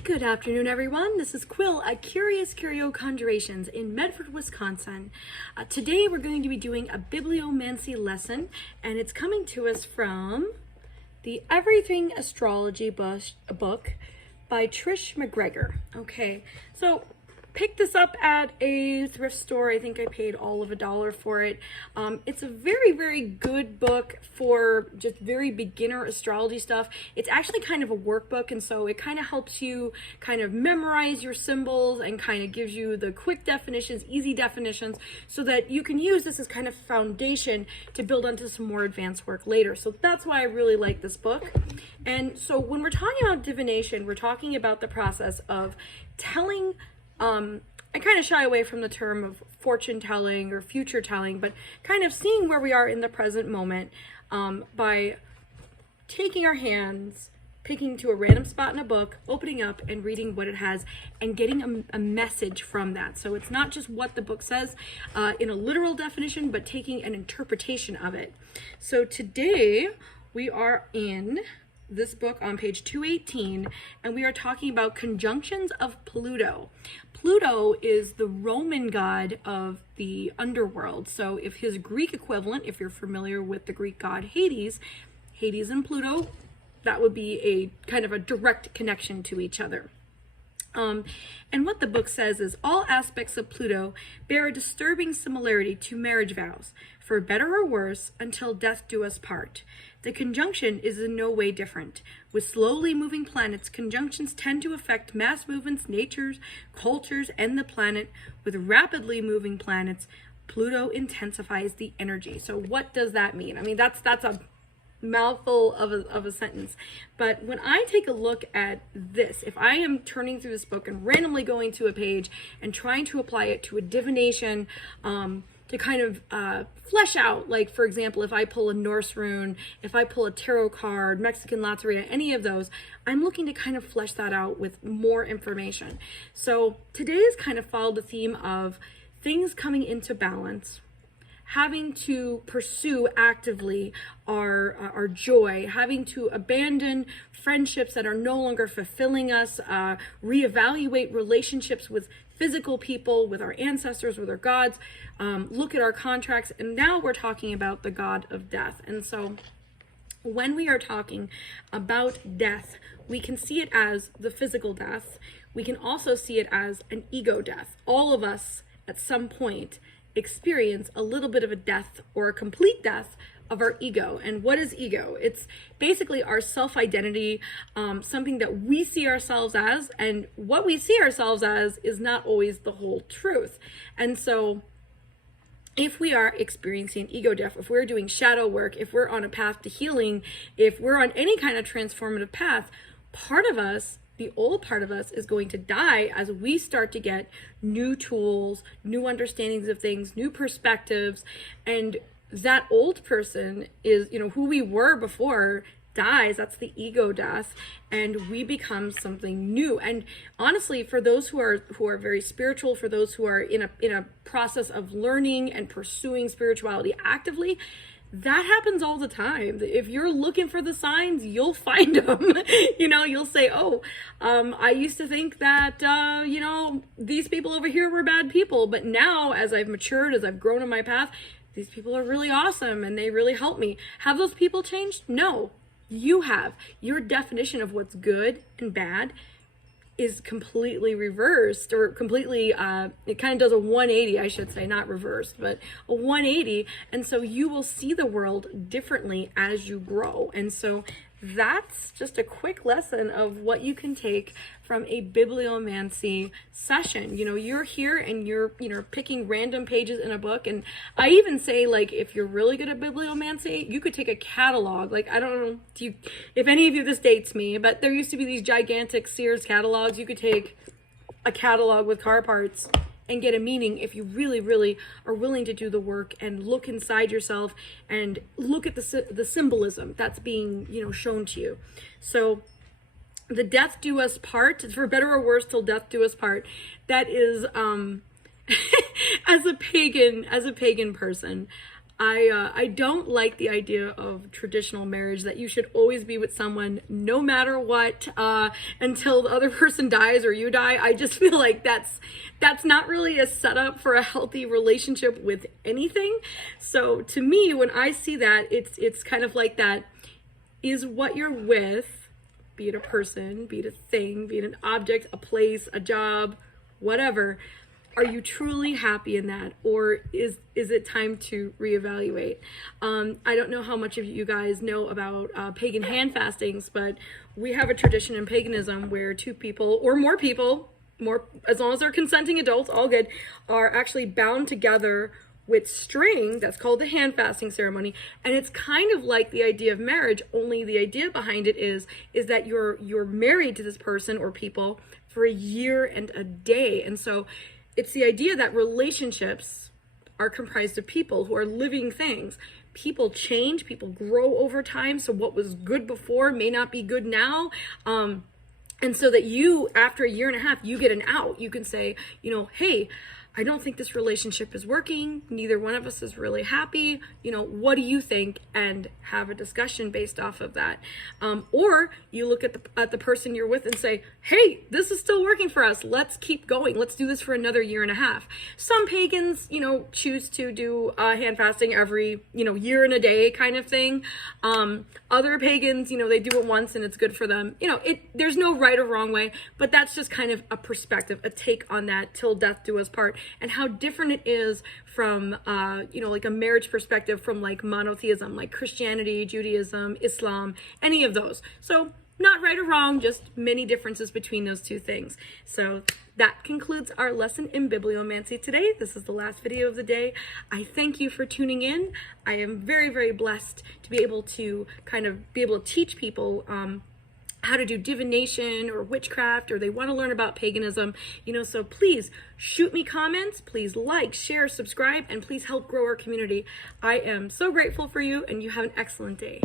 Good afternoon, everyone. This is Quill at Curious Curio Conjurations in Medford, Wisconsin. Today we're going to be doing a Bibliomancy lesson, and it's coming to us from the Everything Astrology book by Trish MacGregor. Okay, so picked this up at a thrift store. I think I paid all of $1 for it. It's a very, very good book for just very beginner astrology stuff. It's actually kind of a workbook, and so it kind of helps you kind of memorize your symbols and kind of gives you the quick definitions, easy definitions, so that you can use this as kind of foundation to build onto some more advanced work later. So that's why I really like this book. And so when we're talking about divination, we're talking about the process of telling I kind of shy away from the term of fortune telling or future telling, but kind of seeing where we are in the present moment by taking our hands, picking to a random spot in a book, opening up and reading what it has and getting a message from that. So it's not just what the book says in a literal definition, but taking an interpretation of it. So today we are in this book on page 218, and we are talking about conjunctions of Pluto. Pluto is the Roman god of the underworld. So if his Greek equivalent, if you're familiar with the Greek god Hades and Pluto, that would be a kind of a direct connection to each other. And what the book says is all aspects of Pluto bear a disturbing similarity to marriage vows, for better or worse, until death do us part. The conjunction is in no way different. With slowly moving planets, conjunctions tend to affect mass movements, natures, cultures, and the planet. With rapidly moving planets, Pluto intensifies the energy. So what does that mean? I mean, that's a mouthful of a sentence, but when I take a look at this, if I am turning through this book and randomly going to a page and trying to apply it to a divination to kind of flesh out, like for example, if I pull a Norse rune, if I pull a tarot card, Mexican Loteria, any of those, I'm looking to kind of flesh that out with more information. So today is kind of followed the theme of things coming into balance, having to pursue actively our joy, having to abandon friendships that are no longer fulfilling us, reevaluate relationships with physical people, with our ancestors, with our gods, look at our contracts, and now we're talking about the god of death. And so when we are talking about death, we can see it as the physical death. We can also see it as an ego death. All of us at some point experience a little bit of a death or a complete death of our ego. And what is ego? It's basically our self-identity, something that we see ourselves as, and what we see ourselves as is not always the whole truth. And so if we are experiencing ego death, if we're doing shadow work, if we're on a path to healing, if we're on any kind of transformative path, part of us, the old part of us, is going to die as we start to get new tools, new understandings of things, new perspectives. And that old person is, who we were before dies. That's the ego death, and we become something new. And honestly, for those who are very spiritual, for those who are in a process of learning and pursuing spirituality actively, that happens all the time. If you're looking for the signs, you'll find them. You'll say, I used to think that, these people over here were bad people. But now, as I've matured, as I've grown in my path, these people are really awesome and they really help me. Have those people changed? No, you have. Your definition of what's good and bad is completely reversed, or completely, it kind of does a 180, I should say, not reversed, but a 180. And so you will see the world differently as you grow. And so that's just a quick lesson of what you can take from a bibliomancy session. You're here and you're picking random pages in a book. And I even say, like, if you're really good at bibliomancy, you could take a catalog. Like, I don't know if any of you, this dates me, but there used to be these gigantic Sears catalogs. You could take a catalog with car parts and get a meaning if you really, really are willing to do the work and look inside yourself and look at the symbolism that's being, shown to you. So the death do us part, for better or worse, till death do us part. That is, as a pagan person, I don't like the idea of traditional marriage, that you should always be with someone no matter what, until the other person dies or you die. I just feel like that's not really a setup for a healthy relationship with anything. So to me, when I see that, it's kind of like that is what you're with, be it a person, be it a thing, be it an object, a place, a job, whatever. Are you truly happy in that, or is it time to reevaluate? I don't know how much of you guys know about pagan hand fastings, but we have a tradition in paganism where two people or more people, as long as they're consenting adults, all good, are actually bound together with string. That's called the hand fasting ceremony, and it's kind of like the idea of marriage, only the idea behind it is that you're married to this person or people for a year and a day. And so it's the idea that relationships are comprised of people who are living things. People change, people grow over time, so what was good before may not be good now. And so that you, after a year and a half, you get an out. You can say, hey, I don't think this relationship is working. Neither one of us is really happy. What do you think? And have a discussion based off of that. Or you look at the person you're with and say, hey, this is still working for us. Let's keep going. Let's do this for another year and a half. Some pagans, choose to do hand fasting every, year and a day kind of thing. Other pagans, they do it once and it's good for them. There's no right or wrong way, but that's just kind of a perspective, a take on that, till death do us part. And how different it is from, like a marriage perspective from like monotheism, like Christianity, Judaism, Islam, any of those. So not right or wrong, just many differences between those two things. So that concludes our lesson in bibliomancy today. This is the last video of the day. I thank you for tuning in. I am very, very blessed to be able to teach people, how to do divination or witchcraft, or they want to learn about paganism, so please shoot me comments, please like, share, subscribe, and please help grow our community. I am so grateful for you, and you have an excellent day.